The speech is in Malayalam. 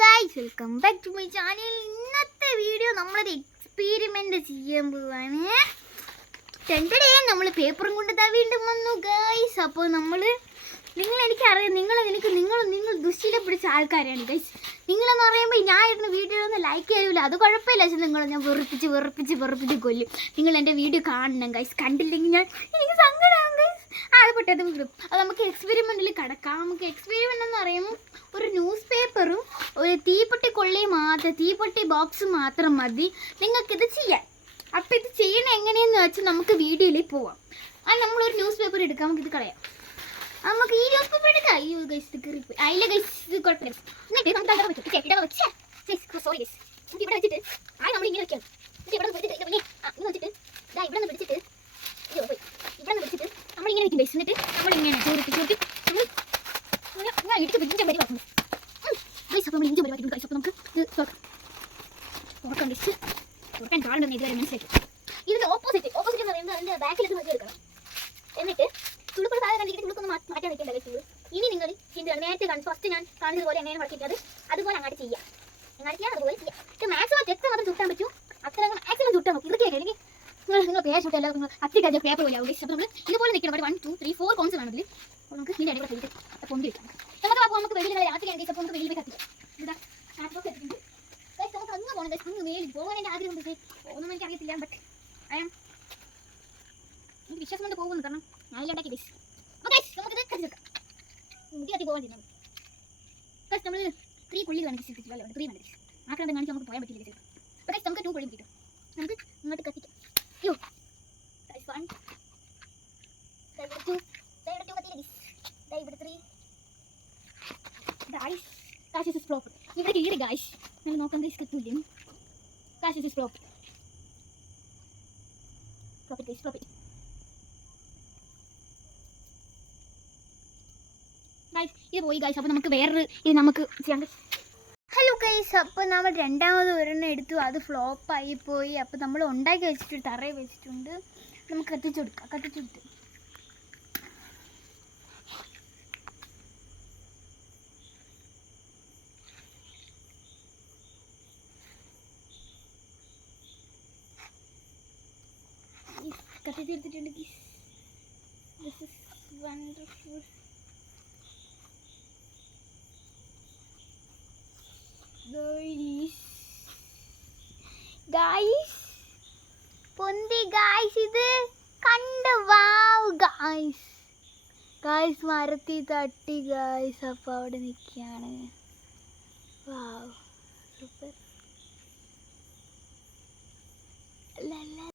Guys welcome back to my channel. ഇന്നത്തെ വീഡിയോ നമ്മളൊരു എക്സ്പെരിമെന്റ് ചെയ്യാൻ പോവാണ്. നമ്മൾ പേപ്പറും കൊണ്ട് വീണ്ടും വന്നു ഗൈസ്. അപ്പോൾ എനിക്കറിയാം നിങ്ങൾ ദുശ്ശീലം പിടിച്ച ആൾക്കാരാണ് ഗൈസ്. നിങ്ങളെന്ന് പറയുമ്പോൾ ഞാൻ ഇടുന്ന വീഡിയോ ഒന്നും ലൈക്ക് ചെയ്യില്ല, അത് കുഴപ്പമില്ല. പക്ഷെ ഞാൻ വെറുപ്പിച്ച് കൊല്ലും. നിങ്ങൾ എൻ്റെ വീഡിയോ കാണണം ഗൈസ്. കണ്ടില്ലെങ്കിൽ എനിക്ക് സങ്കടമാകും ഗൈസ്. അത് പെട്ടത് വിടും. അത് നമുക്ക് എക്സ്പെരിമെൻറ്റിൽ കിടക്കാം. നമുക്ക് എക്സ്പെരിമെൻ്റ് എന്ന് പറയുമ്പോൾ ഒരു ന്യൂസ് പേപ്പറും ഒരു തീപ്പെട്ടി ബോക്സ് മാത്രം മതി നിങ്ങൾക്കിത് ചെയ്യാൻ. അപ്പോൾ ഇത് ചെയ്യണത് എങ്ങനെയെന്ന് വെച്ചാൽ നമുക്ക് വീഡിയോയിൽ പോവാം. നമ്മളൊരു ന്യൂസ് പേപ്പർ എടുക്കാം, നമുക്കിത് കളയാം. നമുക്ക് ഈ ന്യൂസ് പേപ്പർ എടുക്കാം. അയ്യോ ഗൈസ് ഇത് കയറിപ്പോയി. അതിലെ ഗൈസ് ഇത് കുഴപ്പമില്ല. എന്നിട്ട് നമുക്ക് അവിടെ വെച്ചിട്ട് സോറി ഗൈസ്, നമുക്ക് ഇവിടെ വെച്ചിട്ട് നമ്മളിങ്ങനെ വെക്കാം. ഇവിടെ വെച്ചിട്ട് ഇവിടെ നിന്ന് പിടിച്ചിട്ട് നമ്മളിങ്ങനെ വെക്കും ഗൈസ്. എന്നിട്ട് നമ്മളിങ്ങനെ ചോറിട്ട് ഞാൻ ഇടിച്ച് പിടിച്ച പരി പറഞ്ഞു ഗൈസ്. അപ്പോൾ നമ്മൾ ഇഞ്ചി പരിപാടി ഗൈസ്. അപ്പോൾ നമുക്ക് ഇത് തുറക്കാം ഗൈസ്. തുറക്കാൻ കാണുന്നത് ഇതുവരെ മനസ്സിലാക്കി. ഇതിൻ്റെ ഓപ്പോസിറ്റ് എന്ന് പറയുന്നത് അതിൻ്റെ ബാക്കിൽ ഇത് മതി എടുക്കണം. എന്നിട്ട് തുളുക്കുള്ള സാധനം കണ്ടിട്ട് തുളുക്കൊന്ന് മാറ്റാൻ നിൽക്കേണ്ട ഗൈസ്. ഇനി നിങ്ങൾ ചിന്തയാണ് നേരത്തെ ഫസ്റ്റ് ഞാൻ കാണിച്ചതുപോലെ എങ്ങനെയാണ് വളർത്തിയിട്ടത് അതുപോലെ അങ്ങോട്ട് ചെയ്യാം. അതുപോലെ ചെയ്യാം. പക്ഷേ മാക്സിമം എത്ര മാത്രം ചുട്ടാൻ പറ്റും അത്ര മാക്സിമം ചുട്ടാൻ നോക്കും. ഇതൊക്കെ അല്ലെങ്കിൽ നിങ്ങൾ പേര് ചുട്ടല്ല, നിങ്ങൾ അത്തിക്കാതെ പേപ്പർ പോലെ ആവും. അപ്പോൾ നമ്മൾ ഇതുപോലെ നിൽക്കണം. ഒരു 1 2 3 4 കോൺസ് വേണം അതിൽ. അപ്പോൾ നമുക്ക് ഇതിൻ്റെ ഇടയിൽ ചെയ്തിട്ട് പൊന്തി വെക്കാം. നമുക്ക് വെളിയിൽ രാത്രി ആണെങ്കിൽ അപ്പോൾ നമുക്ക് വെളിയിൽ പോയി കത്തിക്കാം. ഇതാ ആപ്പൊക്കെ എത്തിയിട്ടുണ്ട് ഗൈസ്. നമുക്ക് അങ്ങ് പോകണം ഗൈസ്. അങ്ങ് മേലിൽ പോകാൻ എൻ്റെ ആഗ്രഹം ഉണ്ട്. ഒന്നും എനിക്ക് അറിയത്തില്ല, ബട്ട് എനിക്ക് വിശ്വാസം കൊണ്ട് പോകുന്നു. കാരണം ഞാനെല്ലാം ഉണ്ടാക്കി ഗൈസ്. അപ്പോൾ ഗൈസ് നമുക്കിത് കത്തിച്ചെടുക്കാം. മുടി കത്തി പോകാൻ ചെയ്യുന്നത് ഗൈസ്. നമ്മൾ 3 കൊള്ളി കാണിച്ച് 3 വേണം ഗൈസ്. ആക്രാന്തം കാണിച്ച് നമുക്ക് പോകാൻ പറ്റില്ല ഗൈസ്. അപ്പോൾ ഗൈസ് നമുക്ക് 2 കൊള്ളി കിട്ടും. നമുക്ക് ഇങ്ങോട്ട് കത്തിക്കാം. യോ ഗൈസ് 1 2 കത്തിയില്ല ഗൈസ്. ഇവിടെ 3 ഗൈസ്. കാശ് ഇസ് ഫ്ലോപ്പ്. ഇവിടെ കീറി ഗൈസ്. നമ്മൾ നോക്കാൻ ഗൈസ് കിട്ടില്ല. കാശ് ഇസ് ഫ്ലോപ്പ് ഗൈസ്. ഗൈസ് ഇത് പോയി ഗൈസ്. അപ്പോൾ നമുക്ക് വേറൊരു ഇത് നമുക്ക് ചെയ്യാം. ഹലോ ഗൈസ്, അപ്പോൾ നമ്മൾ രണ്ടാമത് ഒരെണ്ണം എടുത്തു. അത് ഫ്ലോപ്പായി പോയി. അപ്പോൾ നമ്മൾ ഉണ്ടാക്കി വെച്ചിട്ട് തറയിൽ വെച്ചിട്ടുണ്ട്. നമുക്ക് കത്തിച്ചെടുത്ത് കത്തിച്ചെടുത്തിട്ടുണ്ട് guys. This is wonderful. Guys പൊന്തി ഗൈസ്. ഇത് കണ്ട് വാവ് ഗൈസ്. മരത്തിൽ തട്ടി ഗൈസ്. അപ്പോൾ അവിടെ നിൽക്കുകയാണ്.